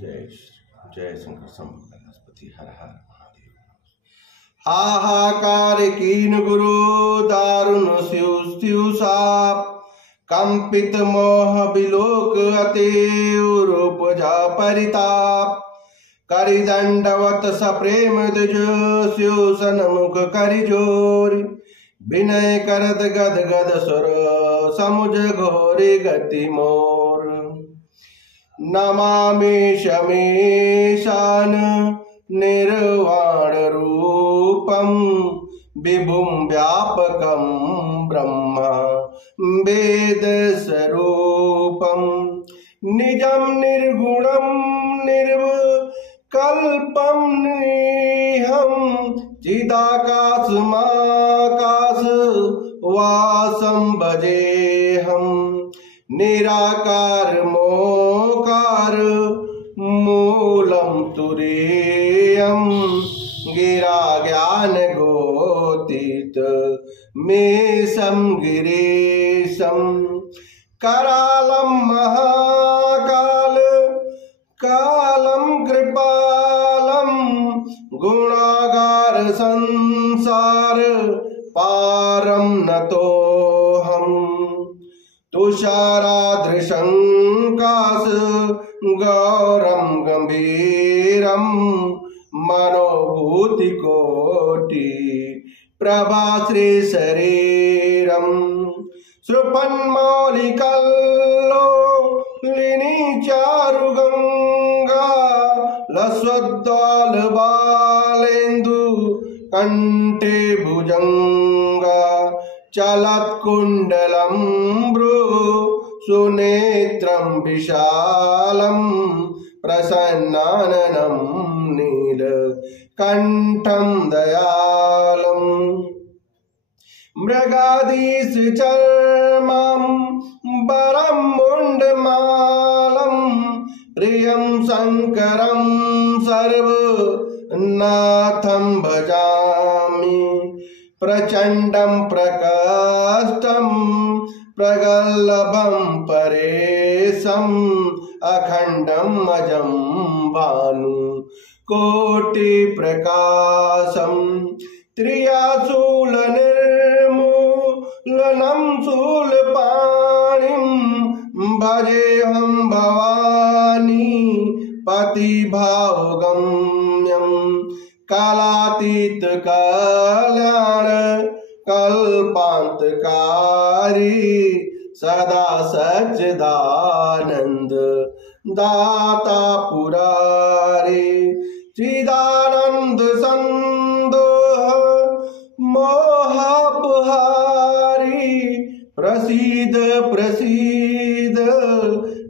जय जय शंकर शंभु कैलाशपति हर हर महादेव। हाहाकार कीन गुरु दारुण शिव साप कंपित मोह बिलोक अतेव रूप जा परिताप करि दंडवत सप्रेम द्विज शिव सन्मुख करि जोरी विनय करत गद गद सुर समुझ घोरी गति मोर नमामि शमीशान निर्वाण रूपम विभुम व्यापकम ब्रह्म वेद स्वरूपम निजम निर्गुणम निर्विकल्पम निहम चिदाकाश माकाश वासम भजेहम निराकार मोकार मूलम तुरीयम गिरा ज्ञान गोतीत मेषम गिरीशम करालम महाकाल कालम कृपालम गुणागार संसार पारम नतोहम तुषारादृशंकाश गौरम गंभीरम मनोभूति कोटि प्रभाश्री शरीरम श्रुपन्मौलिकल्लोलिनी चारुगंगा लस्वद्दाल बालेन्दु कंठे भुजंगा चलत्कुण्डलं भ्रू सुनेत्रं विशालं प्रसन्नाननं नीलकण्ठं दयालम् मृगाधीशचर्मं वरं मुण्डमालं प्रियं शङ्करं सर्वनाथं भजामि प्रचंडं प्रकाष्टं प्रगल्भं परेशं अखंडं अजं भानु कोटि प्रकाशं त्रियाशूल निर्मूलनं शूलपाणिं भजेऽहं भवानी पतिभावगम्यं कालातीत कल्याण कल्पांतकारी सदा सच्चिदानंद दाता पुरारी चिदानंद संदोह मोहापहारी प्रसीद प्रसीद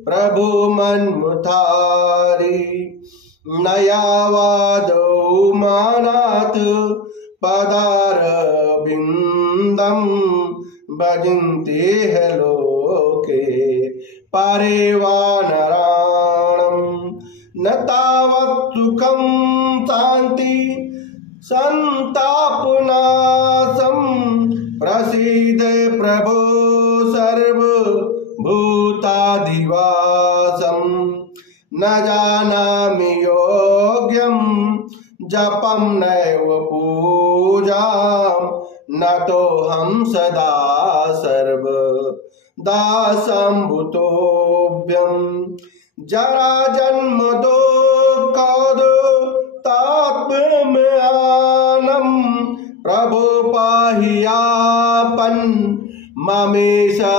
प्रभु मन्मुतारी नयावादो मानात् पदारविन्दं भजन्ते ह लोके परिवानराणं न तावत् सुखं शान्ति संतापनाशं प्रसीद प्रभो सर्वभूताधिवासं न जानामि योग्यं जपं नैव पूजां न तोऽहं सदा सर्वदा सम्भूतोऽभ्यं जरा जन्म दुःखद तापमयानं प्रभो पाहि यापन् ममेशमुशम्भो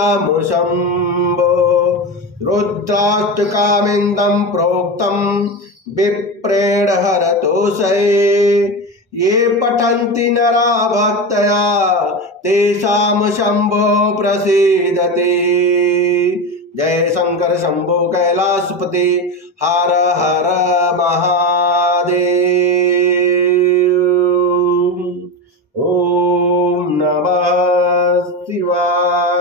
रुद्राष्टकामिन्दं प्रोक्तं विप्रेण हरतोषये ये पठन्ति नरा भक्तया तेषां शम्भो प्रसीदति। जय शंकर शंभो कैलाशपति हर हर महादेव। ओम नमः शिवाय।